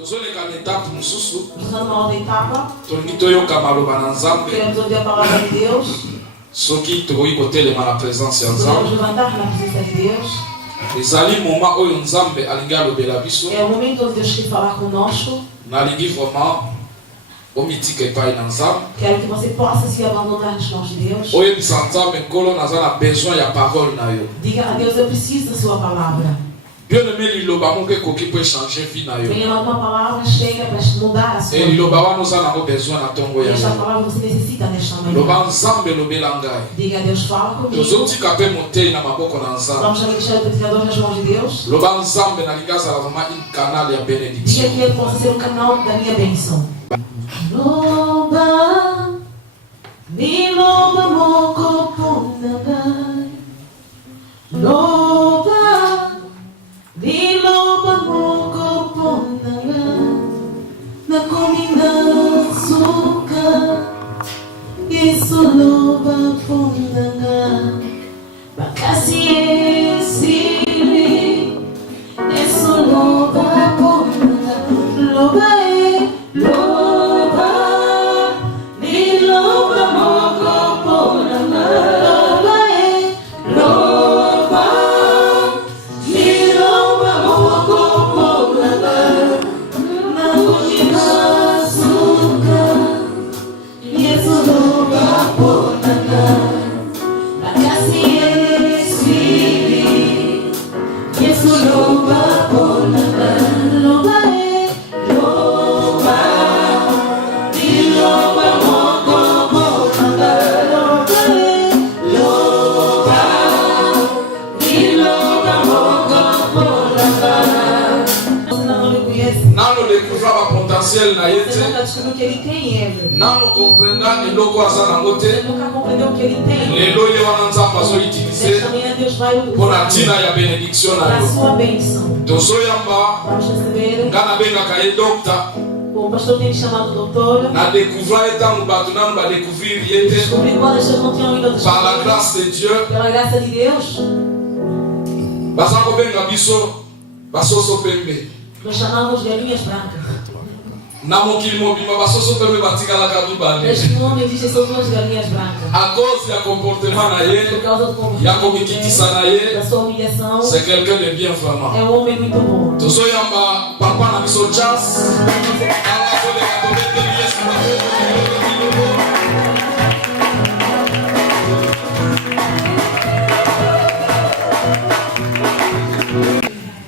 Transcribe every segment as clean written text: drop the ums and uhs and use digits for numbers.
Nous sommes numa outra etapa. Queremos ouvir a palavra de Deus. Podemos levantar na presença de Deus. É o momento onde Deus quer falar conosco. Quero que você possa se abandonar nas mãos de Deus. Diga a Deus, eu preciso da sua palavra. Venha lá uma palavra chega para mudar a sua vida. E esta palavra você necessita nesta manhã. Diga a Deus, fala comigo. Vamos deixar o predicador nas mãos de Deus. Diga que ele possa ser um canal da minha bênção. Loba, mi loba moko punagai. Loba, mi loba moko punagai. Na comida açúcar, isso loba punagai. Bakasi esiri, isso loba punagai. Loba loba, mi loba moko punagai. Loba, mi loba moko punagai. Na comida açúcar, isso loba punagai. Bakasi esiri, isso loba punagai. Loba você nunca descobriu o que ele tem, Eva. Você nunca compreendeu o que ele tem. Nesta manhã Deus vai usar para a sua bênção. Vamos receber. O pastor tem chamado doutor. Descobri quando as pessoas não tinham ido outras par la grâce de Dieu. Pela graça de Deus. Nós chamamos galinhas brancas. Neste mundo existem só duas galinhas brancas. Por causa do comportamento, da sua humilhação. C'est quelqu'un de bien vraiment. É um homem muito bom.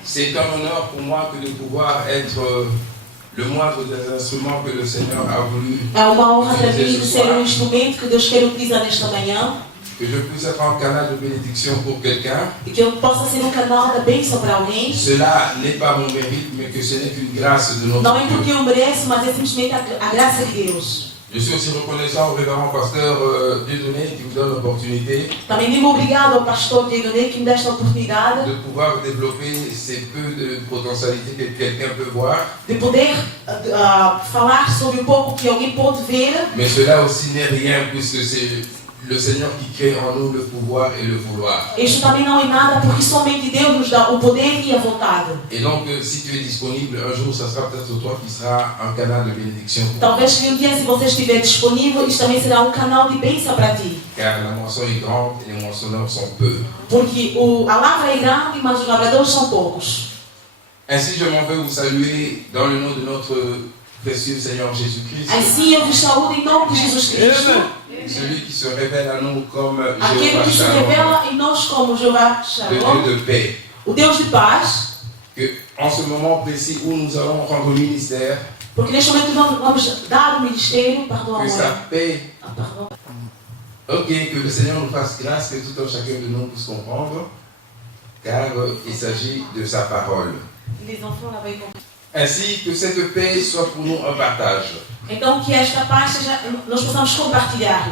C'est un honneur pour moi que de pouvoir être le moindre des instruments que le Seigneur a voulu. É uma honra para mim de ser instrumento que Deus quer utilizar nesta manhã. Que je puisse être un canal de bénédiction pour quelqu'un. E que eu possa ser canal da bênção para alguém. Cela n'est pas mon mérite, mais que ce n'est qu'une grâce de notre Dieu. Não é porque eu mereço, mas é simplesmente a graça de Deus. Je suis aussi reconnaissant au révérend pasteur Dieudonné qui me donne l'opportunité. Também digo obrigado ao pastor Dieudonné que me dá esta oportunidade de pouvoir développer ces peu de potentialités que quelqu'un peut voir. De poder falar sobre um pouco que alguém pode ver. Mais cela aussi n'est rien puisque c'est le Seigneur qui crée en nous le pouvoir et le vouloir. Isto também não é nada porque somente Deus nos dá o poder e a vontade. Et donc si tu es disponible un jour, ça sera peut-être toi qui sera un canal de bénédiction. Talvez que dia, se você estiver disponível, isto também será canal de bênção para ti. Car la moisson est grande et les moissonneurs sont peu. Porque a lavra é grande, mas os lavradores são poucos. Ainsi je m'en vais vous saluer dans le nom de notre précieux Seigneur Jésus-Christ. Assim eu vos saúdo em nome de Jesus Cristo. Celui qui se révèle à nous comme Aquele que se revela em nós como Jeová le Shalom, Dieu de paix. o Deus de paz. Que en ce moment précis où nous allons rendre ministère, Porque neste momento vamos dar o ministério, perdão, que sa paix, perdão. ok, que le Seigneur nous fasse grâce, que tout un chacun de nous puisse comprendre, car il s'agit de sa parole. Les enfants là vai comprendre. Ainsi que cette paix soit pour nous un partage. Então que esta paz seja, nós possamos compartilhar.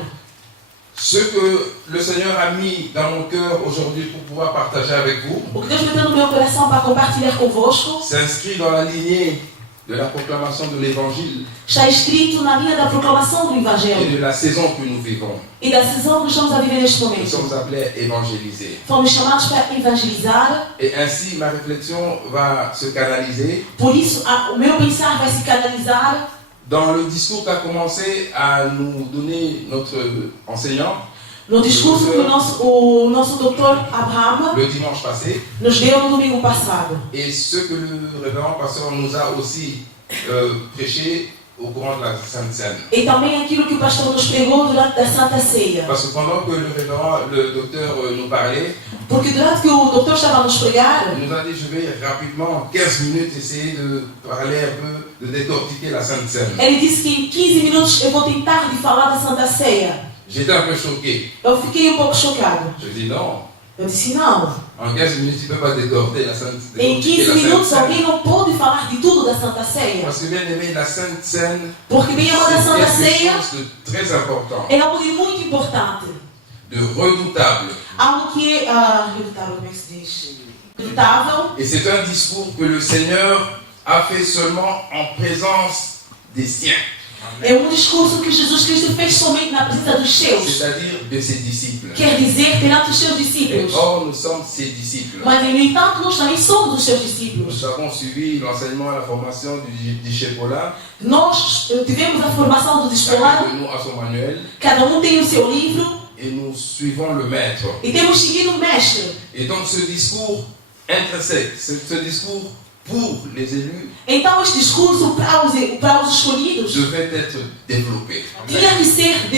Ce que le Seigneur a mis dans mon cœur aujourd'hui pour pouvoir partager avec vous, O que Deus meteu no meu coração para compartilhar convosco s'inscrit dans la lignée de la proclamation de l'évangile Está escrito na linha da proclamação do et Evangelho. de la saison que nous vivons. E da decisão que estamos a viver neste Nous momento. sommes appelés à évangéliser. Fomos chamados para evangelizar. Et ainsi, ma réflexion va se canaliser Por isso, o meu pensar vai se canalizar dans le discours qu'a commencé à nous donner notre enseignant no discurso que o nosso doutor Abraham le dimanche passé, nos deu no domingo passado. et ce que le révérend pasteur nous a aussi prêché au courant de la Sainte Seine. E também aquilo que o pastor nos pregou durante a Santa Ceia. Parce que pendant que le docteur nous parlait, Porque durante que o doutor estava a nos pregar, il nous a dit, je vais rapidement, 15 minutes, essayer de parler un peu, de décortiquer la Sainte Seine. ele disse que em 15 minutos eu vou tentar de falar da Santa Ceia. J'étais un peu choqué. Eu fiquei pouco chocado. Je dis non, Eu disse, não. en 15 minutes, tu ne peux pas décortiquer la Sainte Em 15 Seine. minutos alguém não pode falar de tudo da Santa Ceia. Parce que bien aimé, la Sainte Seine, Porque bem amada a Santa c'est quelque Ceia chose de très important, é algo de muito importante. de redoutable. Algo que é redutável, como é que se diz? Redutável. Et c'est un discours que le Seigneur a fait seulement en présence des siens, É discurso que Jesus Cristo fez somente na presença dos seus. c'est-à-dire de ses disciples. Quer dizer, perante os seus Et discípulos. or, nous sommes ses disciples. Mas, no entanto, nós também somos os seus discípulos. Nous avons suivi l'enseignement et la formation du discipulat. Nós tivemos a formação do discipulado. Chacun de nous a son manuel Cada tem o seu livro. et nous suivons le maître. E temos seguido o mestre. Et donc ce discours intrinsèque, ce discours pour les élus Então, este discurso para os escolhidos devait être développé. tinha que ser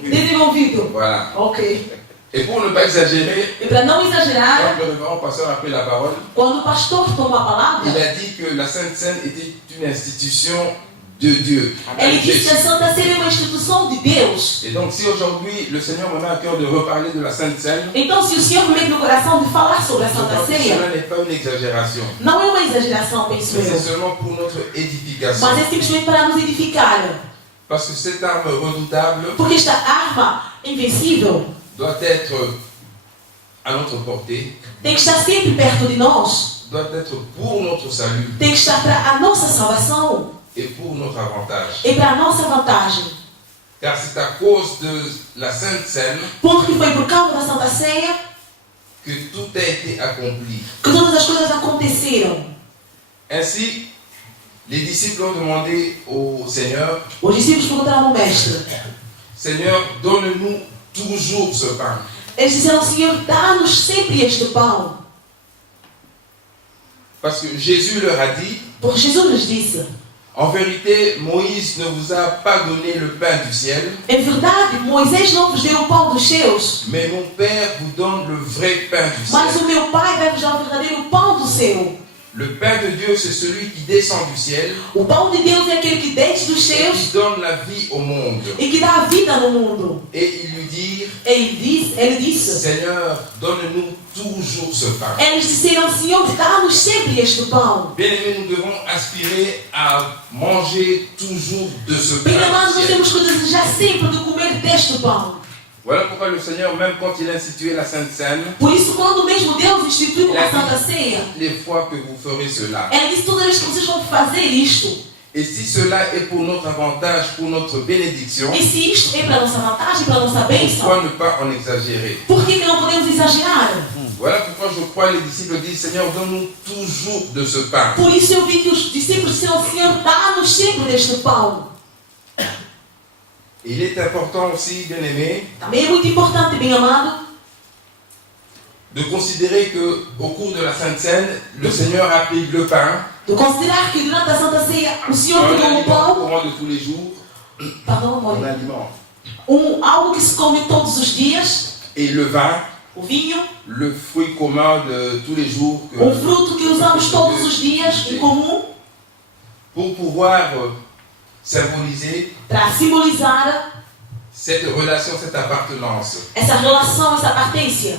desenvolvido. Voilà. Ok. Et pour ne pas exagérer, E para não exagerar, quand le révérend pasteur a pris la parole, quando o pastor toma a palavra, il a dit que la Sainte Seine était une institution de Dieu. ele disse que a Santa Ceia é uma instituição de Deus. Et donc si aujourd'hui le Seigneur me met à cœur de reparler de la Sainte Seine, Então, se o Senhor me mete no coração de falar sobre a Santa Ceia, cela n'est pas une exagération, não é uma exageração, penso mais c'est eu, seulement pour notre édification. mas é simplesmente para nos edificar. Parce que cette arme redoutable Porque esta arma invencível doit être à notre portée, tem que estar sempre perto de nós, doit être pour notre salut tem que estar para a nossa salvação et pour notre avantage. e para a nossa vantagem. Car c'est à cause de la Sainte Seine Porque foi por causa da Santa Ceia que tout a été accompli. que todas as coisas aconteceram. Ainsi, les disciples ont demandé au Seigneur, Os discípulos perguntaram ao mestre. Seigneur, donne-nous toujours ce pain. Eles disseram, Senhor, dá-nos sempre este pão. Parce que Jésus leur a dit, Porque Jesus nos disse, en vérité, Moïse ne vous a pas donné le pain du ciel, em verdade, Moisés não vos deu o pão dos céus, mais mon Père vous donne le vrai pain du mas ciel. o meu Pai vai vos dar o verdadeiro pão do céu. Le pain de Dieu, c'est celui qui descend du ciel O pão de Deus é aquele que desce dos et céus qui donne la vie au monde. e que dá a vida no mundo. Et ils lui dirent, Ele disse, Seigneur, donne-nous toujours ce pain. eles disseram, Senhor, dá-nos sempre este pão. Bien aimés, nous devons aspirer à manger toujours de ce pain Bem amados, du nós ciel. temos que desejar sempre de comer deste pão. Voilà pourquoi le Seigneur, même quand il a institué la Sainte Seine, Por isso, quando mesmo Deus instituiu a Santa Ceia, les fois que vous ferez cela. Ele disse, todas as vezes que vocês vão fazer isto, Et si cela est pour notre avantage, pour notre bénédiction, e se isto é para a nossa vantagem, para a nossa bênção, pourquoi ne pas en exagérer? por que não podemos exagerar? Voilà pourquoi je crois les disciples disent, Seigneur, donne-nous toujours de ce pain. Por isso eu vi que os discípulos disseram, Senhor, dá-nos sempre deste pão. Il est important aussi, bien aimé, Também é muito importante, bem amado, de considérer que au cours de la Sainte Seine, le Seigneur a pris le pain, de considerar que durante a Santa Ceia o Senhor un pegou o aliment pão, courant de tous les jours, pardon, un Mori, aliment, algo que se come todos os dias, et le vin, o vinho, le fruit commun de tous les jours, que fruto que usamos todos os dias em comum, pour pouvoir symboliser para simbolizar cette relation, cette appartenance. essa relação, essa apartenência.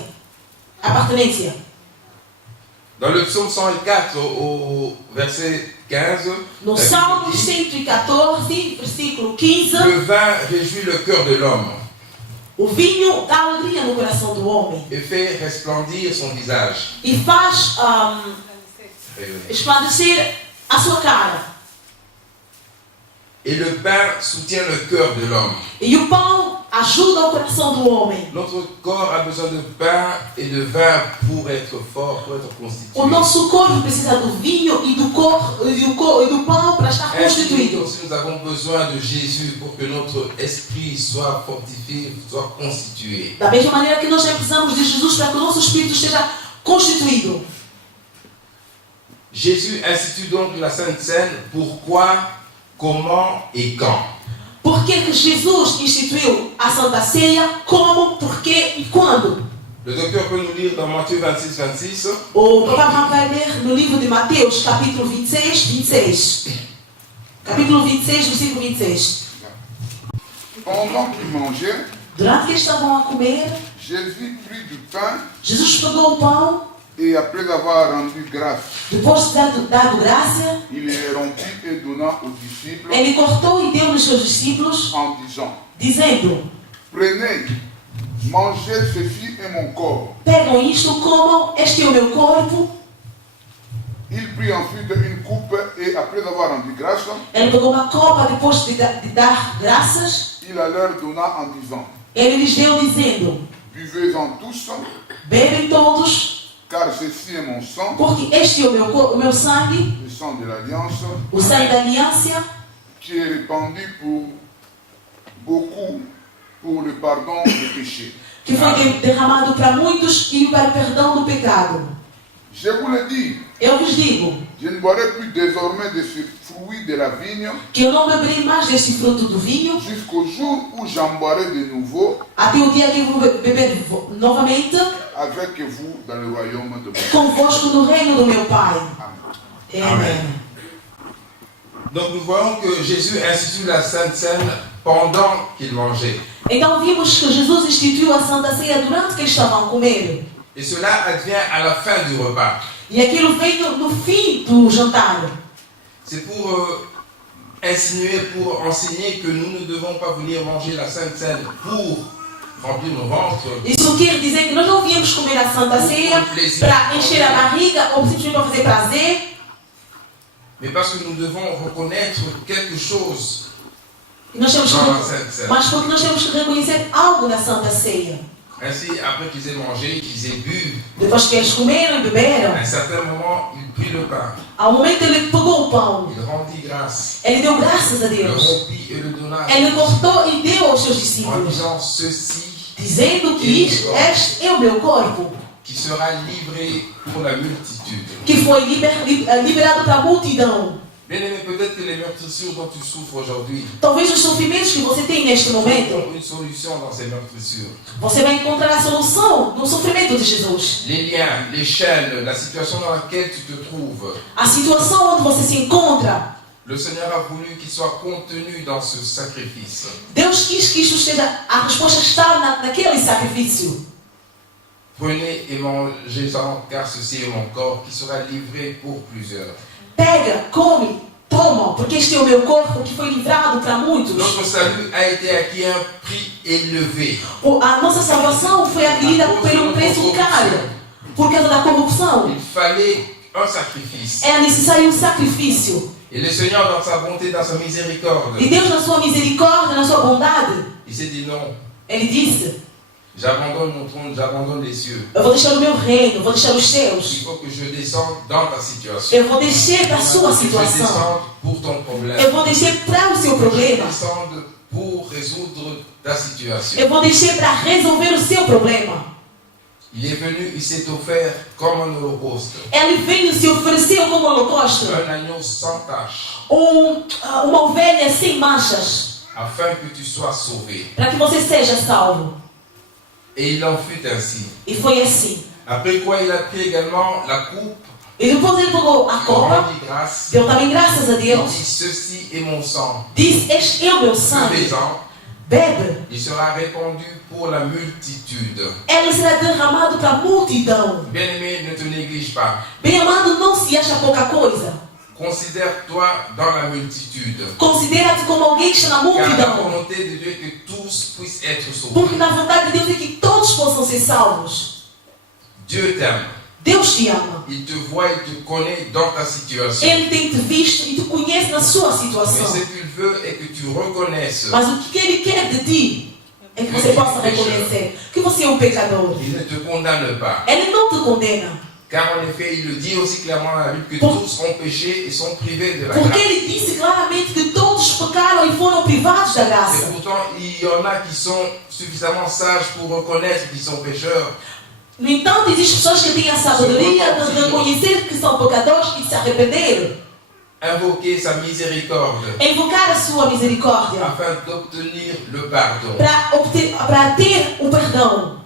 Dans le psaume 104, au verset 15, No la Salmo Bible dit, 114, versículo 15, le vin réjouit le cœur de l'homme, O vinho dá alegria no coração do homem. et fait resplendir son visage. E faz esplandecer a sua cara. Et le pain soutient le cœur de l'homme. E o pão ajuda o coração do homem. Notre corps a besoin de pain et de vin pour être fort, pour être constitué. O nosso corpo precisa do vinho e do pão para estar Ainsi, constituído. aussi, nous avons besoin de Jésus pour que notre esprit soit fortifié, soit constitué. Da mesma maneira que nós precisamos de Jesus para que o nosso espírito esteja constituído. Jésus institue donc la Sainte Seine. Pourquoi, comment et quand? Por que Jesus instituiu a Santa Ceia? Como, por quê e quando? Le docteur peut nous lire dans Matthieu 26, 26. O Papa vai ler no livro de Mateus, capítulo 26. Capítulo 26, versículo 26. Pendant qu'ils mangeaient, Durante que estavam a comer, Jésus prit du pain Jesus pegou o pão, et après avoir rendu grâce, depois de dado graça, il les rompit et donna aux disciples ele cortou e deu aos seus discípulos, en disant, dizendo: prenez, mangez, ceci est mon corps. pegam isto, comam, este é o meu corpo. Il prit ensuite une coupe et après avoir rendu grâce, Ele pegou uma copa depois de dar graças, il la leur donna en disant, ele lhes deu dizendo: buvez-en tous, bebem todos, car ceci est mon sang, porque este é o meu sangue, le sang de l'alliance, o sangue da aliança, qui est répandu pour beaucoup pour le pardon des péchés. que foi derramado para muitos e para o perdão do pecado. Je vous le dis, Eu vos digo je ne boirai plus désormais de ce fruit de la vigne que eu não beberei mais deste fruto do vinho jusqu'au jour où j'en boirai de nouveau até o dia que eu vou beber novamente avec vous dans le royaume de mon Père. convosco no reino do meu Pai. Amém. Donc nous voyons que Jésus institue la Sainte Seine pendant qu'il mangeait. Então vimos que Jesus instituiu a Santa Ceia durante que eles estavam a comer. Et cela advient à la fin du repas. E aquilo veio no fim do jantar. C'est pour insinuer, pour enseigner que nous ne devons pas venir manger la Sainte Seine pour remplir nos ventres. Isso quer dizer que nós não viemos comer a Santa Ceia para encher a barriga ou simplesmente para fazer prazer. Mais parce que nous devons reconnaître quelque chose E nós temos dans la Sainte Seine. mas porque nós temos que reconhecer algo na Santa Ceia. Ainsi, après qu'ils aient mangé, qu'ils aient bu, Depois que eles comeram e beberam, à un certain moment, il prit le pain, ao momento ele pegou o pão, il rendit grâce, ele deu graças a le Deus. rompit et le donna Ele cortou e deu aos seus en discípulos, disant ceci dizendo que este é o meu corpo, qui sera livré pour la multitude. que foi liberado para a multidão. Bien aimé, peut-être que les meurtrissures dont tu souffres aujourd'hui, Talvez os sofrimentos que você tem neste momento, ont une solution dans ces meurtrissures. você vai encontrar a solução no sofrimento de Jesus. Les liens, les chaînes, la situation dans laquelle tu te trouves, A situação onde você se encontra, le Seigneur a voulu qu'il soit contenu dans ce sacrifice. Deus quis que isto esteja, a resposta está naquele sacrifício. Prenez et mangez-en, car ceci est mon corps qui sera livré pour plusieurs. Pega, come, toma, porque este é o meu corpo que foi livrado para muitos. Notre salut a été acquis à un prix élevé. A nossa salvação foi adquirida por um preço caro, por causa da corrupção. Il fallait un sacrifice. Era necessário um sacrifício. Et le Seigneur, dans sa bonté, dans sa miséricorde, E Deus, na sua misericórdia, na sua bondade, il s'est dit non, Ele disse: j'abandonne mon trône, j'abandonne les cieux. eu vou deixar o meu reino, eu vou deixar os Il céus. faut que je descende dans ta situation. Eu vou descer para a sua Que je situação. descende pour ton problème. Eu vou descer para o seu Je problema. descende pour résoudre ta situation. Eu vou descer para resolver o seu problema. Il est venu, il s'est offert comme un holocauste. Ele veio se ofereceu como holocausto. Un agneau sans tache, Uma ovelha sem manchas, afin que tu sois sauvé. para que você seja salvo. Et il en fut ainsi. E foi assim. Après quoi, il a pris également la coupe, E depois ele pegou a il copa, rendit grâce. deu também graças a Il Deus. dit, ceci est mon sang. Diz: este é o meu sangue. Buvez-en. Bebe. Il sera répandu pour la multitude. Ele será derramado para a multidão. Bien-aimé, ne te néglige pas. Bem amado, não se acha pouca coisa. considère-toi dans la multitude. Considera-te como alguém que está na Car la multidão. volonté de Dieu est que tous puissent être Porque sauvés. na vontade de Deus é que todos possam ser salvos. Dieu t'aime. Deus te ama. Il te voit, il te connaît dans ta situation. Ele tem te visto e te conhece na sua Mais situação. ce qu'il veut est que tu reconnaisses Mas o que Ele quer de ti é que você possa reconhecer que você é um pecador. qu'il ne te condamne pas. Ele não te condena. Car en effet, il le dit aussi clairement dans la Bible que tous ont péché et sont privés de la Porque grâce. Ele disse claramente que todos pecaram e foram privados da Et graça. pourtant, il y en a qui sont suffisamment sages pour reconnaître qu'ils sont pécheurs. No entanto, existem pessoas que têm a sabedoria de reconhecer que são pecadores e de se arrependeram. Invoquer sa miséricorde Invocar a sua misericórdia afin d'obtenir le pardon. para ter o perdão.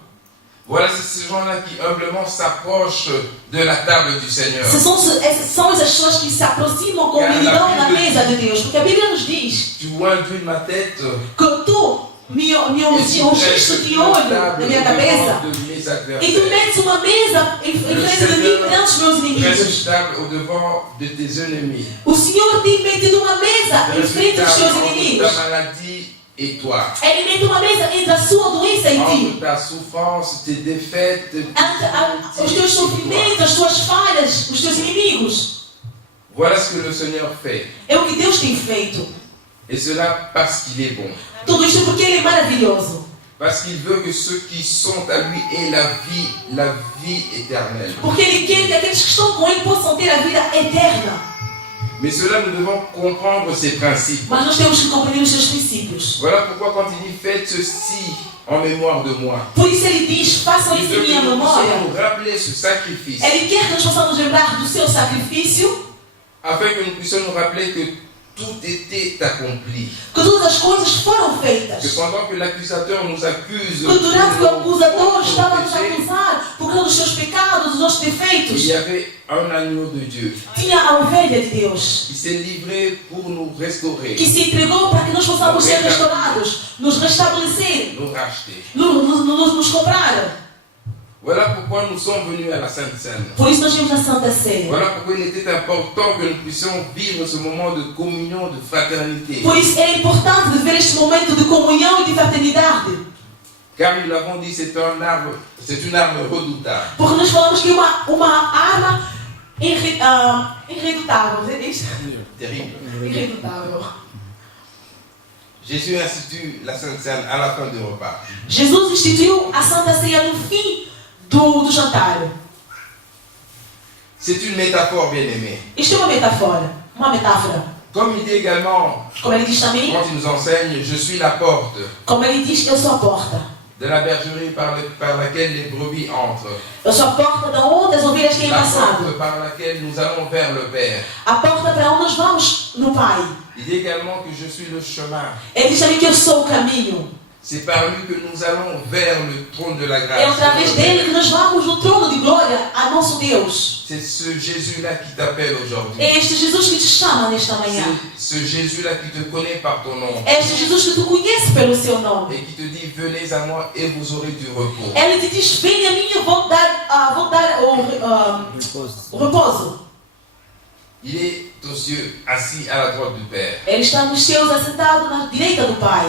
Voilà, c'est ces gens-là qui humblement s'approchent de la table du Seigneur. Essas são as pessoas que se aproximam com humildade na mesa de Deus. Porque a Bíblia nos diz Tu induis ma tête que tu me ungiste de olho na minha cabeça e tu metes uma mesa em frente de mim perante os meus inimigos. table au-devant de tes ennemis. O Senhor tem metido uma mesa em frente dos seus inimigos. Ta maladie et toi. Ele mete uma mesa entre a sua doença e ti. Entre ta souffrance, tes défaites, Os teus sofrimentos, as tuas falhas, os teus inimigos. Voilà ce que le Seigneur fait. É o que Deus tem feito. Et cela parce qu'il est bon. Tudo isto porque Ele é maravilhoso. Parce qu'il veut que ceux qui sont à lui aient la vie éternelle. Porque Ele quer que aqueles que estão com Ele possam ter a vida eterna. Mais cela, nous devons comprendre ces principes. Mas nós temos que compreender os seus princípios. Voilà pourquoi quand il dit faites ceci en mémoire de moi, Por isso Ele diz, façam il isso veut em minha que nous memória. puissions nous rappeler ce sacrifice, Ele quer que nós possamos lembrar do seu sacrifício, afin que nous puissions nous rappeler que tout était accompli. que todas as coisas foram Que feitas. pendant que l'accusateur nous accuse Que durante que o acusador de estava a nos péché, acusar por causa dos seus pecados, dos nossos il defeitos, y avait un agneau de Dieu tinha a ovelha de Deus, qui s'est livré pour nous restaurer, que se entregou para que nós possamos ser restaurados, nos restabelecer, nous racheter. nos comprar. Voilà pourquoi nous sommes venus à la Sainte Seine. Por isso nós vimos a Santa Ceia. Voilà pourquoi il était important que nous puissions vivre ce moment de communion, de fraternité. Por isso é importante viver este momento de comunhão e de fraternidade. Car nous l'avons dit, c'est une arme redoutable. Porque nós falamos que uma arma irredutável. Você diz? Terrible. Irredutável. Jésus institue la Sainte Seine à la fin du repas. Jesus instituiu a Santa Ceia no fim do jantar. C'est une métaphore, bien-aimée. Isto é uma metáfora. Comme il dit également, Como ele diz também, quand il nous enseigne, je suis la porte como ele diz, eu sou a porta. de la bergerie par laquelle les brebis entrent. Eu sou a porta de onde as ovelhas têm La passado. porte par laquelle nous allons vers le Père. A porta para onde nós vamos no Pai. Il dit également que je suis le chemin. Ele diz também que eu sou o caminho. C'est par lui que nous allons vers le trône de la grâce. É através dele que nós vamos no trono de glória a nosso Deus. C'est ce Jésus-là qui t'appelle aujourd'hui. É este Jesus que te chama nesta manhã. C'est ce Jésus-là qui te connaît par ton nom. É este Jesus que tu conhece pelo seu nome. Et qui te dit, venez à moi et vous aurez du repos. Ele te diz, vem a mim, eu vou dar o repouso. Il est aux cieux, assis à la droite du Père. Ele está nos céus, assentado na direita do Pai.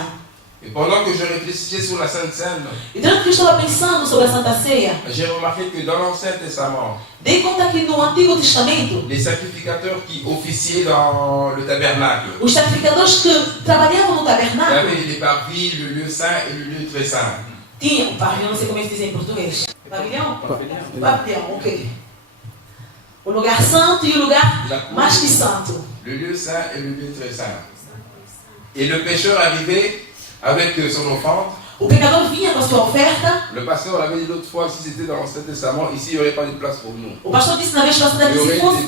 Et pendant que je réfléchissais sur la Sainte Seine, E durante que eu estava pensando sobre a Santa Ceia, j'ai remarqué que dans l'Ancien Testament, dei conta que no Antigo Testamento, les sacrificateurs qui officiaient dans le tabernacle, os sacrificadores que trabalhavam no il y tabernáculo avait les parvis, le lieu saint et le lieu très saint. tinham, pavilhão, não sei como é que diz em português. Pavilhão? Pavilhão, ok. O lugar santo e o lugar mais que santo. Le lieu saint et le lieu très saint. Et le pécheur arrivait avec son offrande. O pecador vinha com a sua oferta. Le pasteur l'avait dit l'autre fois, si c'était dans l'Ancien Testament, ici il n'y aurait pas de place pour nous. O pastor disse na vez passada que se fosse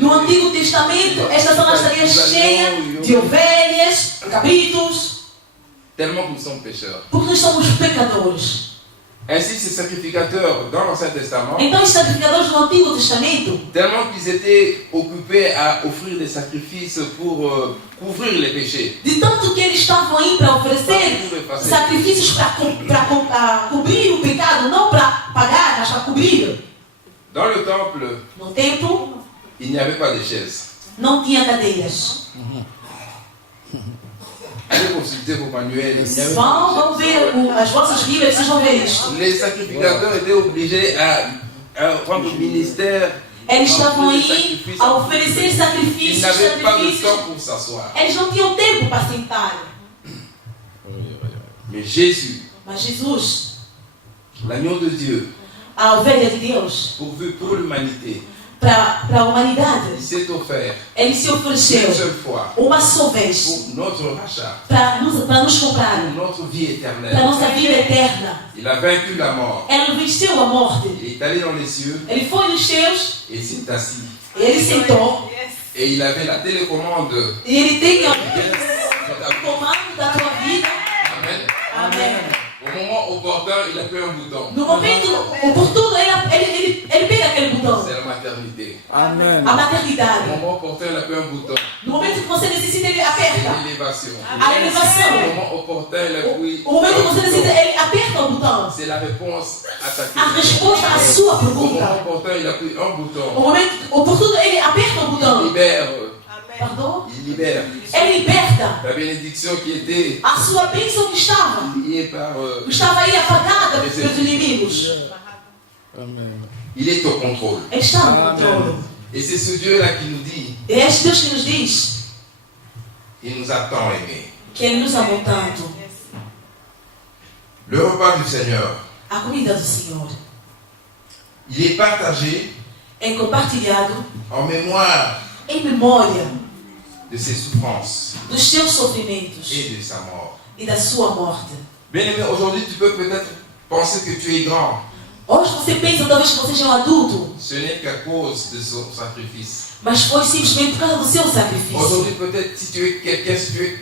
no Antigo Testamento, esta sala estaria cheia de ovelhas, cabritos, Tellement que nous sommes pécheurs. porque nós somos pecadores. Ainsi, ces sacrificateurs dans l'Ancien Testament, Então, os sacrificadores do Antigo Testamento, tellement qu'ils étaient occupés à offrir des sacrifices pour couvrir les péchés, de tanto que eles estavam aí para oferecer sacrifícios para cobrir o pecado, não para pagar, mas para cobrir. dans le temple, No templo, il n'y avait pas de chaises. Não tinha cadeiras. Allez consulter vos manuels. Vão ver as vossas Bíblias, vocês vão ver isto. Les sacrificateurs étaient obligés à rendre au ministère. Eles estavam aí a oferecer Ils sacrifícios, n'avaient pas de sacrifícios. temps pour s'asseoir. Eles não tinham tempo para sentar. Mais Jésus, Mas Jesus, l'agneau de Dieu, a ovelha de Deus, pourvu pour l'humanité, para a humanidade, il s'est offert ele se une ofereceu seule fois uma só vez pour notre rachat, para nos comprar, pour notre vie para a éternelle. nossa vida eterna. Il a vaincu la mort. Ele venceu a morte. Il est allé dans les cieux Ele foi nos céus, et s'est assis. ele sentou Et il avait la télécommande. e ele tem o comando da tua vida. Amen. Amém. Au moment opportun, il a pris un bouton. No momento oportuno, ele pega aquele botão. C'est la maternité. Amen. A Au maternidade. moment opportun, il a pris un bouton. No momento que você necessita, ele C'est aperta. l'élévation. A elevação. Au moment opportun, il a pris O momento que você un necessita, bouton. ele aperta o botão. C'est la réponse à ta A question. resposta à sua Au moment pergunta. opportun, il a pris un O bouton. momento oportuno, ele aperta o Il botão. libère. Perdão? Il libère. Ele liberta La bénédiction qui était a sua bênção que estava. liée par. Estava aí apagada pelos inimigos. Amen. Il est au contrôle. Ele está no controle. Et c'est ce Dieu-là qui nous dit, E é este Deus que nos diz il nous a tant aimés. que Ele nos amou tanto. Le repas du Seigneur, A comida do Senhor il est partagé é compartilhado en mémoire em memória de ses souffrances dos seus sofrimentos et de sa mort. e da sua morte. Bien-aimé, aujourd'hui tu peux peut-être penser que tu es grand. Hoje você pensa talvez que você seja um adulto, Ce n'est qu'à cause de son sacrifice. mas foi simplesmente por causa do seu sacrifício. Aujourd'hui peut-être si tu es quelqu'un, si tu es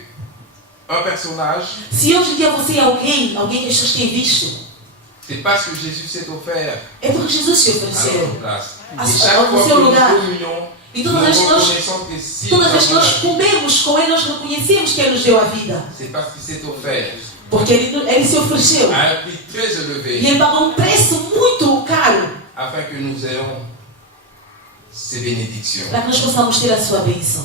un personnage, Se hoje em dia você é alguém que as pessoas têm visto, c'est parce que Jésus s'est offert é porque Jesus se à notre ofereceu. place. À Et chaque fois au que seu nous lugar. communions, E nous todas as vezes que nós, reconnaissons que si todas as vezes que nous nós avons la vie, comemos com Ele, nós reconhecemos que Ele nos deu a vida. c'est parce qu'il s'est offert Porque Ele se ofereceu. à un prix très E élevé Ele pagou um preço muito caro afin que nous ayons ces bénédictions. para que nós possamos ter a sua bênção.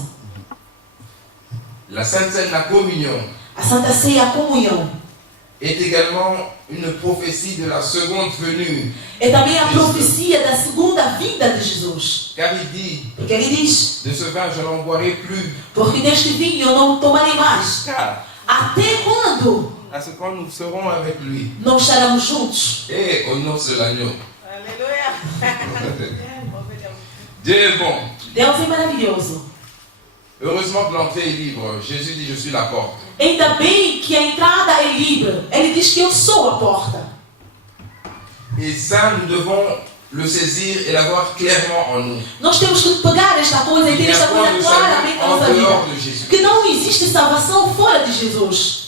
La Sainte Seine, la communion, A Santa Ceia, a comunhão, est également une prophétie de la seconde venue. é também a profecia da segunda vinda de Jesus. Car il dit, Porque Ele diz, de ce vin je n'en boirai plus. porque deste vinho eu não tomarei mais. Car Até quando à ce point nous serons avec lui. não estaremos juntos? Et au nom de l'agneau. Dieu est bon. Deus é maravilhoso. Heureusement que l'entrée est libre. Jésus dit, je suis la porte. Ainda bem que a entrada é livre. Ele diz que eu sou a porta. Et ça, nous devons le saisir et l'avoir clairement en nous. Nós temos que pegar esta coisa e ter Il n'y a esta point coisa de claramente na salut en nossa dehors vida. de Jésus. Que não existe salvação fora de Jesus.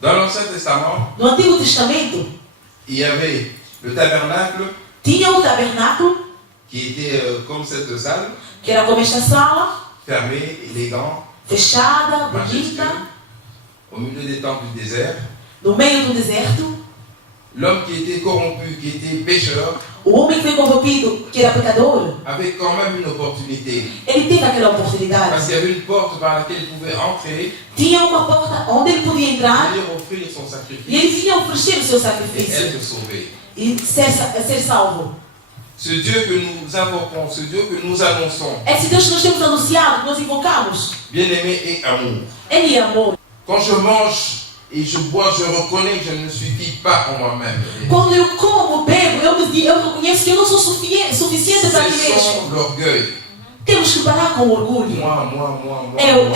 Dans l'Ancien Testament, No Antigo Testamento, il y avait le tabernacle tinha o tabernáculo, qui était comme cette salle, que era como esta sala, fermée, élégant, fechada, majestueux, bonita, au milieu des temples du désert. no meio do deserto. L'homme qui était corrompu, qui était pécheur, O homem que foi corrompido, que era pecador, avait quand même une opportunité. ele teve aquela Parce oportunidade. qu'il y avait une porte par laquelle il pouvait entrer, Tinha uma porta onde ele podia entrar venir offrir son e sacrifice ele vinha oferecer o seu et sacrifício être sauvé. e ser salvo. Ce Dieu que nous invoquons, ce Dieu que nous annonçons, Esse Deus que nós temos anunciado, que nós invocamos, bien-aimé et amour. Ele é amor. Quand je mange et je bois, je reconnais que je ne suffis pas en moi-même. Quando eu como, bebo, eu reconheço que eu não sou suficiente para mim mesmo. Cessons l'orgueil. Temos que parar com o orgulho. Moi. Eu.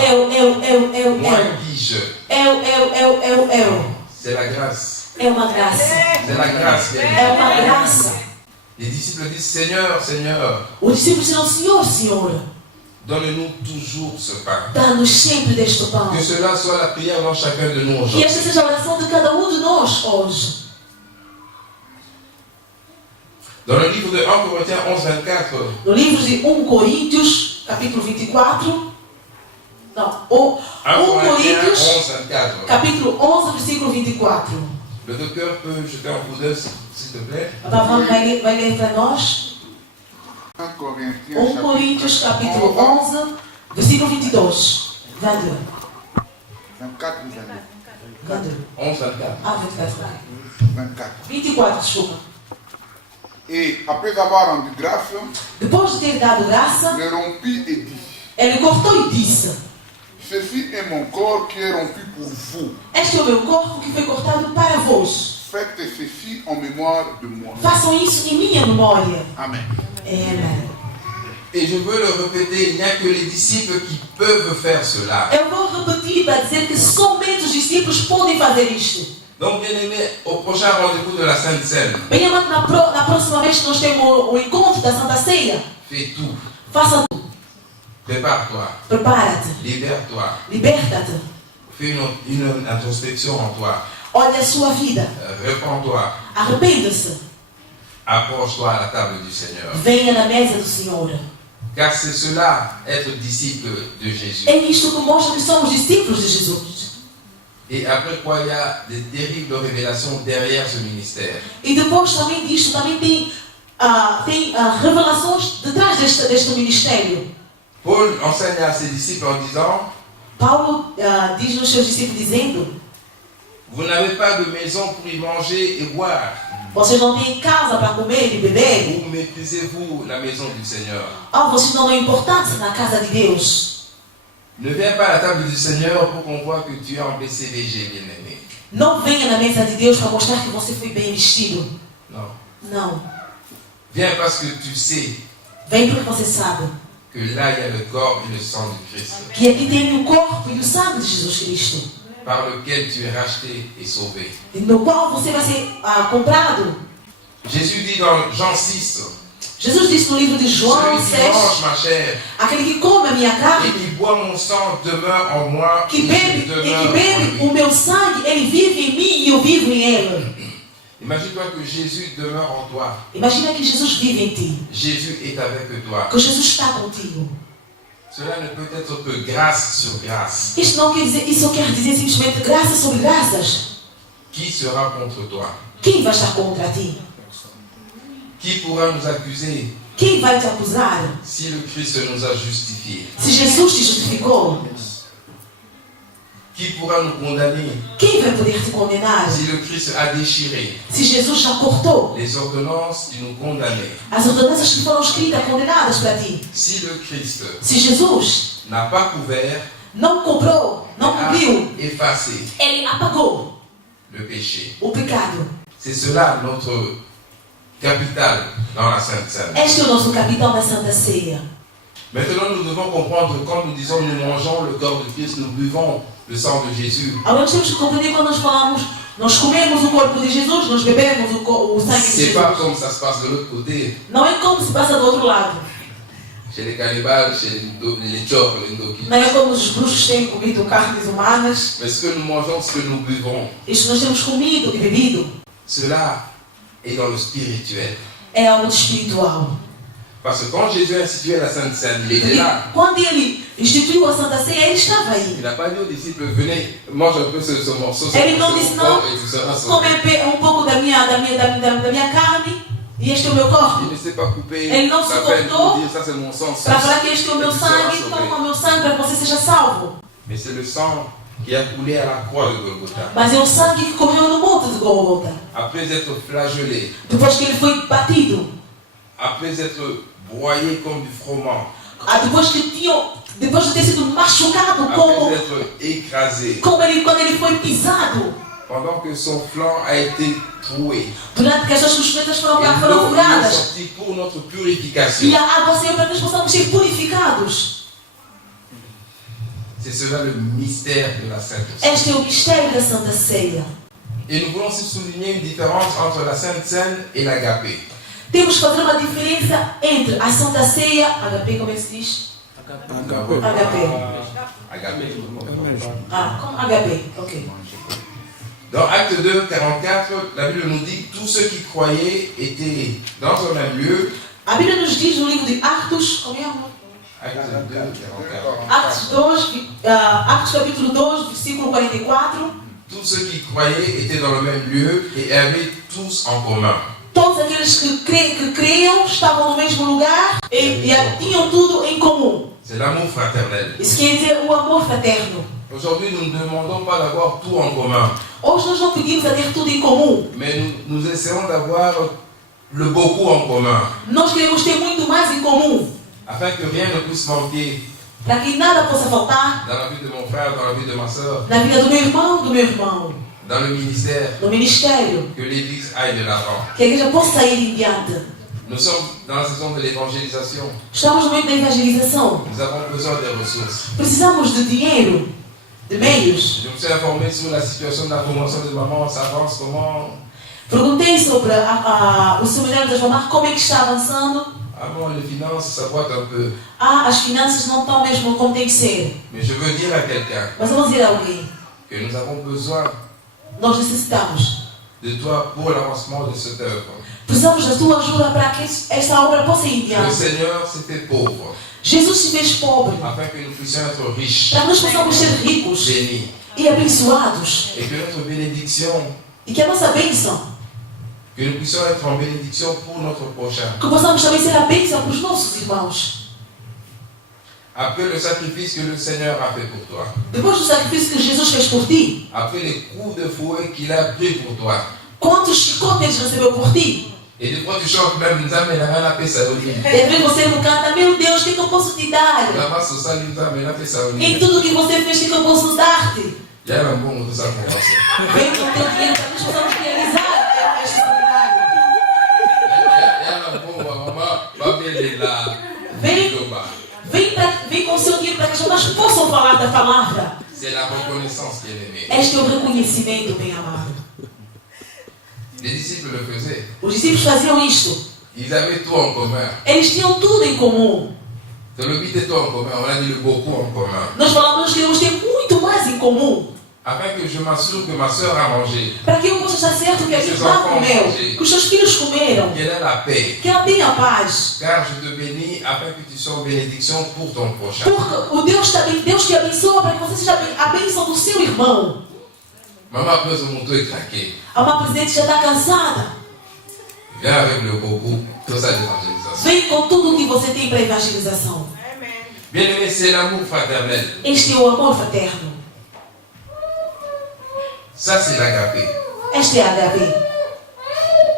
Moi qui je. Eu. C'est la grâce. É uma graça. C'est la grâce. É uma graça. Les disciples disent, Seigneur, Seigneur, Os discípulos dirão, Senhor, donne-nous toujours ce pain. dá-nos sempre deste pão. Que cela soit la prière dans chacun de nous Que aujourd'hui. esta seja a oração de cada um de nós hoje. Dans le livre de 1 Corinthiens 11-24, No livro de 1 Coríntios, capítulo 24. Não, 1 Coríntios, 11-24. capítulo 11, versículo 24. Le docteur peut jeter un coup d'œil, s'il te plaît. A palavra vai ler para nós. 1 Corinthiens, 1 Coríntios capítulo 11, versículo 22. 22. 24, vous avez. 22. 11, 24. Ah, 24. 24. 24, desculpa. Et après avoir rendu grâce, Depois de ter dado graça, le rompit et dit, ele cortou e disse: ceci est mon corps qui est rompu pour vous. este é o meu corpo que foi cortado para vós. Faites ceci en mémoire de moi. Façam isso em minha memória. Amen. Amen. Et je veux le répéter, il n'y a que les disciples qui peuvent faire cela. Eu vou repetir para dizer que somente os discípulos podem fazer isto. Donc, bien aimé, au prochain rendez-vous de la Sainte Seine, Bem amado, na próxima vez que nós temos o encontro da Santa Ceia, fais tout. faça tudo. Prépare-toi. Prepara-te. Libère-toi. Liberta-te. Fais une introspection en toi. Olha a sua vida. Répands-toi. Arrependa-se. Approche-toi à la table du Seigneur. Venha na mesa do Senhor. Car c'est cela, être disciple de Jésus. É isto que mostra que somos discípulos de Jesus. Et après quoi, il y a des terribles révélations derrière ce ministère. E depois também disto, também tem revelações detrás deste ministério. Paul enseigne à ses disciples en disant, Paulo diz nos seus discípulos dizendo: vous n'avez pas de maison pour y manger et boire. vocês não têm casa para comer e beber? Ou méprisez-vous la maison du Seigneur? Vocês não dão importância na casa de Deus. Ne viens pas à la table du Seigneur pour qu'on voit que tu es en BCBG, bien-aimé. Não venha na mesa de Deus para mostrar que você foi bem vestido. Non. Não. Viens parce que tu sais Vem porque você sabe que là, il y a le corps et le sang du Christ, que aqui tem o corpo e o sangue de Jesus Cristo, par lequel tu es racheté et sauvé. no qual você vai ser comprado. Jésus dit dans Jean 6, Jesus disse no livro de João celui qui 6, mange ma chair aquele que come a minha et carne, qui boit mon sang demeure en moi que et je bebe demeure en lui. o meu sangue, ele vive em mim e eu vivo em ele. Imagine-toi que Jésus demeure en toi. Imagina que Jesus vive em ti, Jésus est avec toi. que Jesus está contigo. Cela ne peut être que grâce sur grâce. Isso não quer dizer, isso quer dizer simplesmente graças sobre graças. Qui sera contre toi? Quem vai estar contra ti? Qui pourra nous accuser Quem vai te acusar? si le Christ nous a justifiés? Se Jesus te justificou, Qui pourra nous condamner quem vai poder te condenar? si le Christ a déchiré Se Jesus já cortou les ordonnances qui nous condamnaient? as ordenanças que foram escritas, condenadas para ti. Si le Christ Se Jesus n'a pas couvert, não cobrou, não a cobriu, effacé ele apagou le péché. o pecado. C'est cela notre capital dans la Sainte Seine. Este é o nosso capitão da Santa Ceia. Maintenant, nous devons comprendre que quand nous disons nous mangeons le corps de Christ, nous buvons le sang de Jésus. Agora nós temos que compreender quando nós falamos, nós comemos o corpo de Jesus, nós bebemos o sangue de C'est pas Jesus. comme ça se passe de l'autre côté. Não é como se passa do outro lado. Chez les cannibales, chez les tchors, les ndoki. Não é como os bruxos têm comido carnes humanas. Mais ce que nous mangeons, ce que nous buvons, Isto nós temos comido e bebido. cela est dans le spirituel. É algo espiritual. Parce que quand Jésus a institué la Sainte Seine, il était Porque là. quando ele instituiu a Santa Ceia, ele estava aí. Il n'a pas dit aux disciples, venez, mange un peu ce morceau, Elle c'est non mon dit non. corps et tu seras sauvé. Come pouco da minha carne e este é o meu corpo. Il ne s'est pas coupé Elle non la se peine cortou pour dire ça c'est mon sang. Para falar que este é o meu et tu seras sangue, sauvé. toma o meu sangue para que você seja salvo. Mais c'est le sang qui a coulé à la croix de Golgotha. Mas é o sangue que correu no monte de Golgotha. Après être flagellé, Depois que ele foi batido, après être broyé comme du froment, depois de ter sido machucado après être écrasé, quando ele foi pisado, pendant que son flanc a été troué, durante que as suas costelas foram et l'eau est furadas sortie pour notre purification. e a água saiu para que nós possamos ser purificados. C'est cela le mystère de la Sainte Seine. Este é o mistério da Santa Ceia. Et nous voulons aussi souligner une différence entre la Sainte Seine et l'agapé. Temos que fazer uma diferença entre a Santa Ceia, HP, como é que se diz? HP. Agapé. Como HP, ok. Dans Acte 2, 44, la Bible nous dit que tous ceux qui croyaient étaient dans un même lieu. A Bíblia nos diz no livro de Atos, como é, amor? Acte 2, 44. Atos capítulo 2, versículo 44. Tous ceux qui croyaient étaient dans le même lieu et avaient tous en commun. Todos aqueles que creiam estavam no mesmo lugar e tinham tudo em comum. C'est l'amour fraternel. Isso quer dizer o amor fraterno. Aujourd'hui, nous ne demandons pas d'avoir tout en commun. Hoje nós não pedimos a ter tudo em comum. Mais nous essayons d'avoir le beaucoup en commun. Nós queremos ter muito mais em comum. Afin que rien ne puisse manquer. Para que nada possa faltar. Dans la vie de mon frère, dans la vie de ma soeur. Na vida do meu irmão. Dans le ministère. No ministério. Que l'Église aille de l'avant. Que a igreja possa sair em diante. Nous sommes dans la saison de l'évangélisation. Estamos no meio da evangelização. Nous avons besoin de ressources. Precisamos de dinheiro, de meios. Je me suis informé sur la situation de la convention de maman, ça avance comment? Perguntei sobre o seminário das mamães, como é que está avançando. Ah bon, les finances, ça boite un peu. As finanças não estão mesmo como tem que ser. Mais je veux dire à quelqu'un. Mas eu vou dizer a alguém. Que nous avons besoin. Nós necessitamos. De toi pour l'avancement de cette œuvre. Precisamos da tua ajuda para que esta obra possa ir Le adiante. Seigneur s'était pauvre. Jesus se fez pobre. Afin que nous puissions être riches. Para que nós possamos ser ricos. Bénis. E abençoados. Et que notre bénédiction. E que a nossa bênção. Que nous puissions être en bénédiction pour notre prochain. Que possamos também ser a bênção para os nossos irmãos. Après le sacrifice que le Seigneur a fait pour toi. Depois do sacrifício que Jesus fez por ti. Après les coups de fouet qu'il a pris pour toi. Quantos chicotes ele recebeu por ti? Et des fois tu chantes même Nzambe na ngana pesa oni. E às você não canta, meu Deus, o que eu posso te dar? Em tudo que você fez, o que eu posso dar-te? Já era bom usar a conversa. Vem com o teu dinheiro para nós possamos realizar este seminário. Era bom, a mamãe vai ver lá. Vem com o seu dinheiro para que as pessoas possam falar da palavra. C'est la reconnaissance qui est aimée. Este é o reconhecimento, bem amado. Les disciples le faisaient. Os discípulos faziam isto. Ils avaient tout en commun. Eles tinham tudo em comum. Dans le but de tout en commun, on a dit le beaucoup en commun. Nós falamos que queremos ter muito mais em comum. Afin que je m'assure que ma soeur a mangé. Para que eu possa estar certo que a minha irmã comeu, que os seus filhos comeram, qu'elle ait la paix. que ela tenha paz. Car je te bénis afin que tu sois en bénédiction pour ton prochain. Porque o Deus te abençoa para que você seja a bênção do seu irmão. Maman pèse mon dos et craqué. A uma presidente já está cansada. Viens avec le beaucoup, tout ça d'évangélisation. Vem com tudo o que você tem para evangelização. Bien-aimé, c'est l'amour fraternel. Este é o amor fraterno. Ça, c'est l'agapé. Este é a Agape.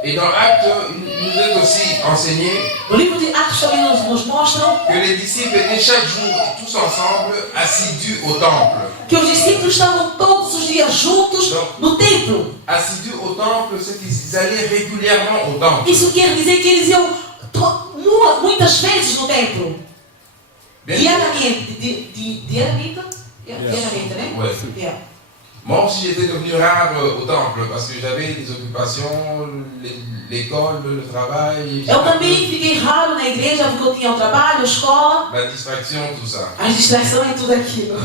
Et dans Actes, il nous est aussi enseigné No livro de Atos também nos mostram que les disciples étaient chaque jour tous ensemble assidus au temple. que os discípulos estavam todos os dias juntos no templo. Assidus au temple, c'est qu'ils allaient régulièrement au temple. Isso quer dizer que eles iam muitas vezes no templo. Diariamente. Diariamente, né? Ouais. Yeah. Moi aussi, j'étais devenu rare au temple parce que j'avais des occupations, l'école, le travail. Eu também fiquei raro na igreja porque eu tinha o trabalho, a escola, La distraction, tout ça. as distrações e tudo aquilo.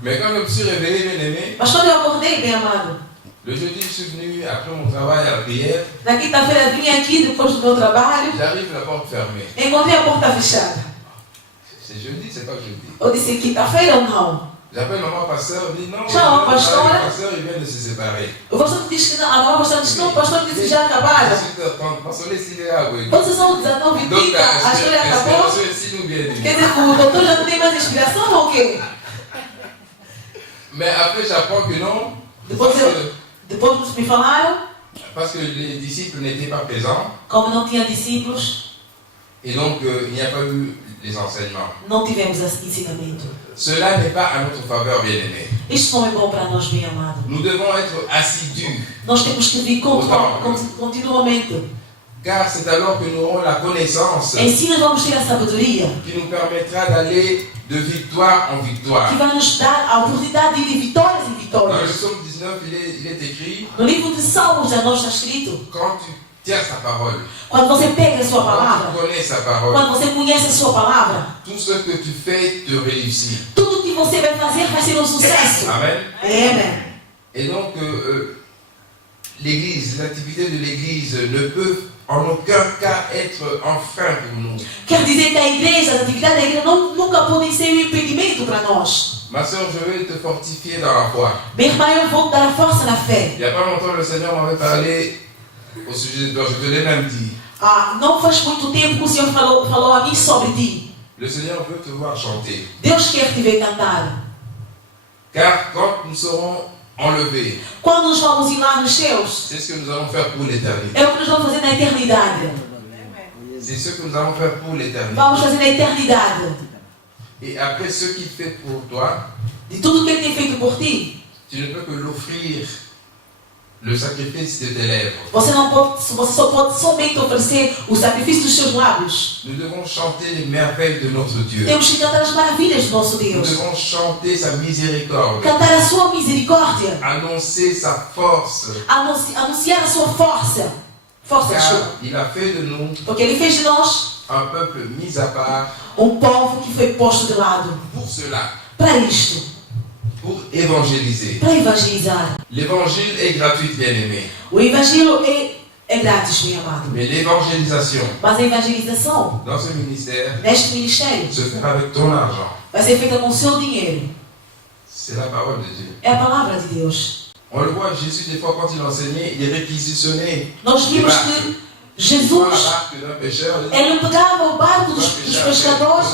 Mais quand je me suis réveillé, bien aimé, Mas quando eu acordei, bem amado, le jeudi, je suis venu après mon travail à la prière. na quinta-feira vim aqui depois do meu trabalho, J'arrive, la porte fermée. encontrei a porta fechada. C'est jeudi, c'est pas jeudi. Eu disse, quinta-feira ou não? J'appelle maman pasteur, dit non, Ciao, pasteur. le pasteur il vient de se séparer. O pastor disse que não, a mamãe pastor disse não, o pastor disse que já acabaram. 18h30, pastor laisse il est là, oui. Quando são 19h30, a história acabou. Quer dizer que o doutor já não tem mais inspiração ou o quê? Mais après j'apprends que non, Depois me falaram, parce que les disciples n'étaient pas présents, como não tinha discípulos, et donc il n'y a pas eu les enseignements. não tivemos esse ensinamento. Cela n'est pas à notre faveur, bien-aimé. Isto não é bom para nós, bem amado. Nous devons être assidus, Nós temos que vir continuamente. car c'est alors que nous aurons la connaissance Assim nós vamos ter a sabedoria qui nous permettra d'aller de victoire en victoire. que vai nos dar a oportunidade de ir de vitórias em Dans le vitórias. psaume 19, il est écrit, No livro de Salmos já nós está escrito, quand tu tiens sa parole, quando você pega a sua quand palavra, tu connais sa parole, quando você conhece a sua palavra, tout ce que tu fais te réussit. tudo que você vai fazer vai ser um sucesso. Amen. Amen. Et donc, l'Église, l'activité de l'Église ne peut en aucun cas être un frein pour nous. Quer dizer que a igreja, as atividades da igreja nunca podem ser um impedimento para nós. Ma soeur, je vais te fortifier dans la foi. Meu irmão, eu vou dar força na fé. Il n'y a pas longtemps, le Seigneur m'avait parlé au sujet de toi, je te l'ai même dit. Não faz muito tempo que o Senhor falou a mim sobre ti. Le Seigneur veut te voir chanter. Deus quer te ver cantar. Car quand nous serons enlevés, Quando nós vamos ir lá nos céus, c'est ce que nous allons faire pour l'éternité. é o que nós vamos fazer na eternidade. C'est ce que nous allons faire pour l'éternité. Vamos fazer na eternidade. Et après ce qu'il fait pour toi, De tudo que Ele tem feito por ti, tu ne peux que l'offrir, le sacrifice de tes lèvres. você só pode somente oferecer o sacrifício dos seus lábios. Nous devons chanter les merveilles de notre Dieu. Temos que cantar as maravilhas do nosso Nous Deus. devons chanter sa miséricorde, Cantar a sua misericórdia. annoncer sa force, Anunciar a sua força. Força, car desculpa. il a fait de nous Porque Ele fez de nós un peuple mis à part povo que foi posto de lado. pour cela, Para isto. pour évangéliser. Para evangelizar. L'évangile est gratuit, bien-aimé, O evangelho é grátis, meu amado. mais l'évangélisation Mas a evangelização, dans ce ministère neste ministério, se fait avec ton argent. vai ser feita com o seu dinheiro. C'est la parole de Dieu. É a palavra de Deus. On le voit, Jésus, des fois, quand il enseignait, il réquisitionnait Nós vimos les que prend la Jesus, barque d'un pécheur, il dit, ele pegava o barco dos pescadores,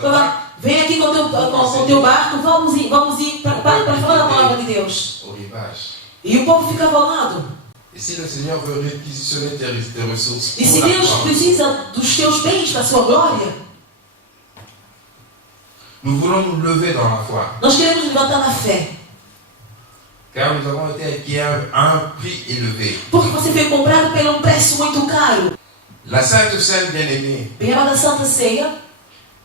falava, vem aqui com o teu barco, vamos ir para falar da palavra de Deus. au rivage. E o povo ficava ao lado. Et si le Seigneur veut réquisitionner tes ressources, E se pour la Deus croix, precisa dos teus bens para a sua glória, nous voulons nous lever dans la foi, nós queremos levantar na fé. car nous avons été acquis à un prix élevé. Porque você foi comprado por preço muito caro. La Sainte Seine bien-aimée Bem amada Santa Ceia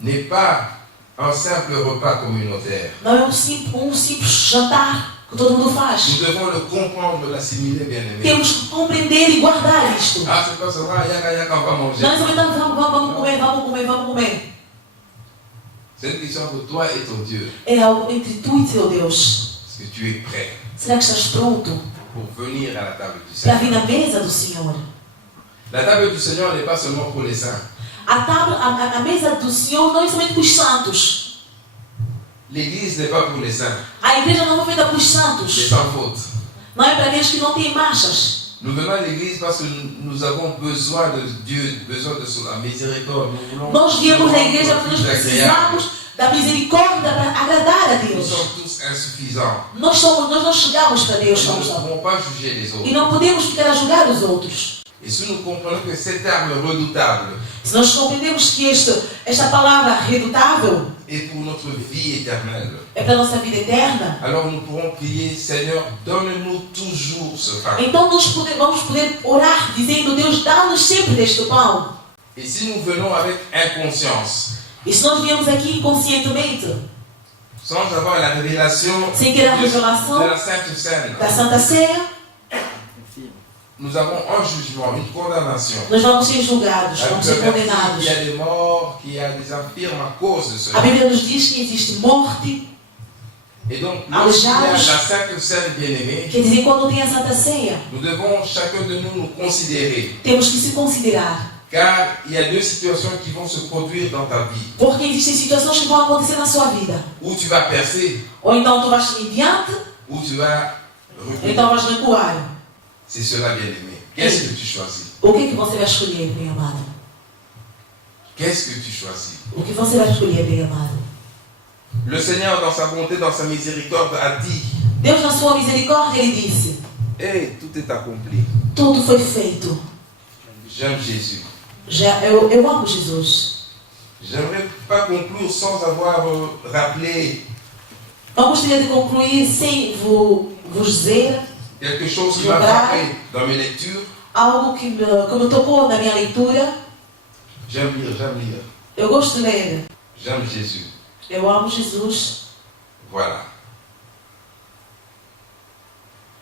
n'est pas un simple repas communautaire. não é um simples jantar que todo mundo faz. Nous devons le comprendre, l'assimiler, bien-aimé. Temos que compreender e guardar isto. Ah, c'est pas seulement yaka, on va manger. Nós vamos comer. C'est une question de toi et ton Dieu. É algo entre tu e teu Deus. Est-ce que tu es prêt Será que estás pronto pour venir à la table du para Seigneur? vir na mesa do Senhor? La table du Seigneur n'est pas seulement pour les saints. A mesa do Senhor não é somente para os santos. L'église n'est pas pour les saints, A igreja não foi feita para os les santos. sans faute. Não é para aqueles que não têm marchas. Nous venons à l'église parce que nous avons besoin de Dieu, besoin de sa miséricorde. Nous voulons Nós viemos à igreja porque nós plus agréable. precisamos da misericórdia para agradar a Nous Deus. sommes tous insuffisants. Nós não chegamos para Deus. Nous ne pouvons pas juger les E autres. não podemos ficar a julgar os outros. Et si nous comprenons que cette arme redoutable Se nós compreendemos que esta palavra redutável est pour notre vie éternelle, é para a nossa vida eterna, alors nous pourrons prier, Seigneur, donne-nous toujours ce pain. então nós vamos poder orar dizendo, Deus, dá-nos sempre deste pão. Et si nous venons avec inconscience, E se nós viemos aqui inconscientemente, sans avoir la révélation sem ter a revelação de la Sainte Seine, da Santa Ceia, nous avons un jugement, une condamnation. nós vamos ser julgados, La vamos ser Bible dit condenados. qu'il y a des morts, qu'il y a des infirmes à cause de A cela. Bíblia nos diz que existe morte, Et donc, lorsqu'il y a la Alejados. Sainte Seine bien-aimée, quer dizer, quando tem a Santa Ceia, nous devons chacun de nous considérer. temos que se considerar. Car il y a deux situations qui vont se produire dans ta vie. Porque existem situações que vão acontecer na sua vida. Où tu vas percer, Ou então tu vais ir diante, où tu vas ou reculer. então vais recuar. C'est cela, bien-aimé. Qu'est-ce que tu choisis? O que você vai escolher, meu amado? Qu'est-ce que tu choisis? O que você vai escolher, meu amado? Le Seigneur, dans sa bonté, dans sa miséricorde, a dit: Deus, na sua misericórdia, Ele disse: Hey, tout est accompli. tudo foi feito. J'aime Jésus. Eu amo Jesus. J'aimerais pas conclure sans avoir rappelé Eu gostaria de concluir sem vos dizer quelque chose qui m'a frappé dans mes lectures. algo que me tocou na minha leitura. J'aime lire. Eu gosto de ler. J'aime Jésus. Eu amo Jesus. Voilà.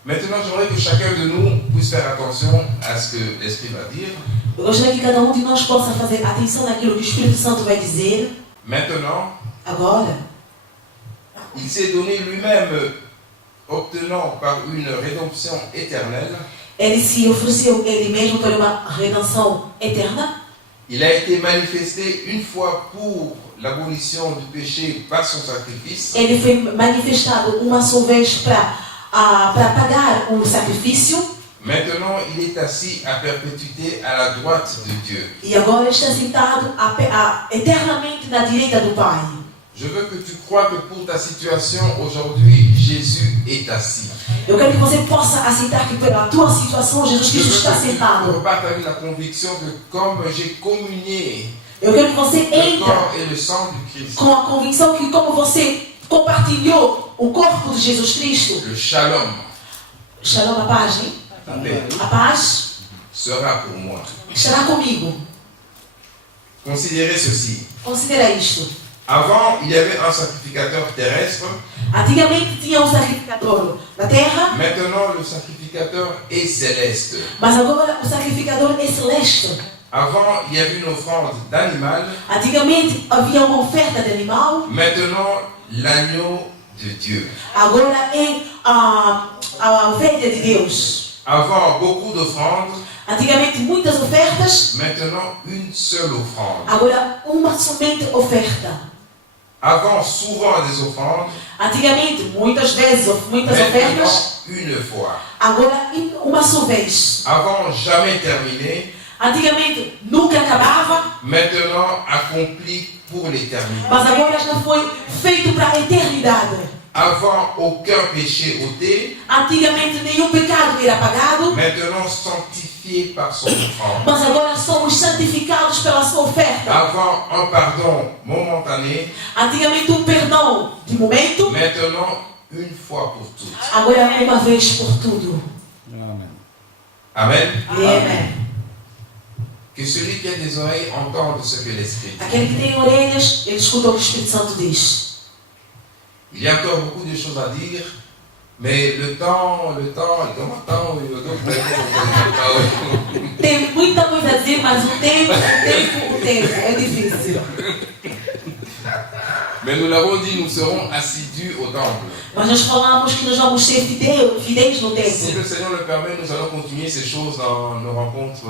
Maintenant, j'aimerais que chacun de nous puisse faire attention à ce que l'Esprit va dire. Eu gostaria que cada de nós possa fazer atenção naquilo que o Espírito Santo vai dizer. Maintenant, Agora, il s'est donné lui-même, obtenant par une rédemption éternelle. Ele se ofereceu Ele mesmo para uma redenção eterna. Il a été manifesté une fois pour l'abolition du péché par son sacrifice. Ele foi manifestado uma só vez para pagar o sacrifício. Maintenant, il est assis à perpétuité à la droite de Dieu. E agora está sentado eternamente na direita do Pai. Je veux que tu crois que pour ta situation aujourd'hui, Jésus est assis. Eu quero que você possa aceitar que pela tua situação, Jesus Cristo está sentado. Je reparte avec la conviction que comme j'ai communié Eu quero que você le entre corps et le sang du Christ, com a convicção que como você compartilhou o corpo de Jesus Cristo, le shalom, shalom, a paz, hein? la paix, A paz sera pour moi. estará comigo. Considérez ceci. Considera isto. Avant, il y avait un sacrificateur terrestre. Antigamente tinha um sacrificador na terra, Maintenant, le sacrificateur est céleste. mas agora o sacrificador é celeste. Avant, il y avait une offrande d'animal. Antigamente havia uma oferta de animal, Maintenant, l'agneau de Dieu. agora é a oferta de Deus. Avant, beaucoup d'offrandes. Antigamente muitas ofertas, Maintenant, une seule offrande. agora uma somente oferta. Avant, souvent des offrandes. Antigamente muitas vezes, muitas ofertas, Maintenant, une fois. agora uma só vez. Avant, jamais terminé. Antigamente nunca acabava, Maintenant, accompli pour l'éternité. mas agora já foi feito para a eternidade. Avant, aucun péché ôté. Antigamente nenhum pecado era apagado, Maintenant, sanctifié par son offrande. mas agora somos santificados pela sua oferta. Avant, un pardon momentané. Antigamente um perdão de momento, Maintenant, une fois pour toutes. agora uma vez por tudo. Amen. Amém. Que celui qui a des oreilles entende ce que l'Esprit dit. Aquele que tem orelhas, ele escuta o que o Espírito Santo diz. Il y a encore beaucoup de choses à dire, mais le temps, Tem muita coisa a dizer, mas o tempo. É difícil. mais nous l'avons dit, nous serons assidus au temple. Mas nós falamos que nós vamos ser fiéis no Si tempo. le Seigneur le permet, nous allons continuer ces choses dans nos rencontres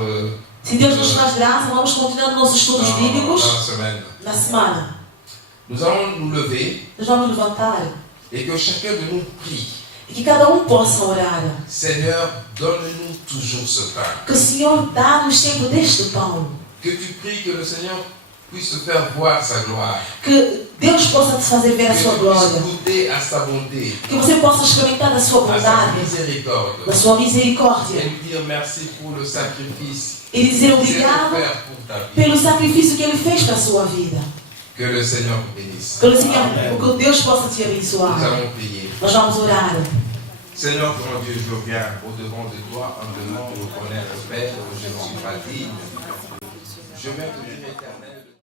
Se Deus nos faz graça, vamos continuar nos nossos estudos dans bíblicos la semaine. na semana. Nous allons nous lever Nós vamos levantar et que chacun de nous prie. e que cada um possa orar. Seigneur, donne-nous toujours ce pain. Que o Senhor dá-nos sempre deste pão. Que tu pries que le Seigneur puisse te faire voir sa gloire. Que Deus possa te fazer ver a Que sua tu puisses glória. goûter à sa bonté, Que você possa experimentar da sua à sa bondade, miséricorde. da sua misericórdia. Et lui dire merci pour le sacrifice E dizer qu'il a obrigado offert pour ta vie. pelo sacrifício que Ele fez para a sua vida. Que le Seigneur vous bénisse. Que o Senhor, que Deus possa te Nous abençoar. allons prier. Nós vamos orar. Seigneur, grand Dieu, je viens au-devant de toi en demandant de reconnaître, Père, que je ne suis pas digne. Je viens te dire éternel.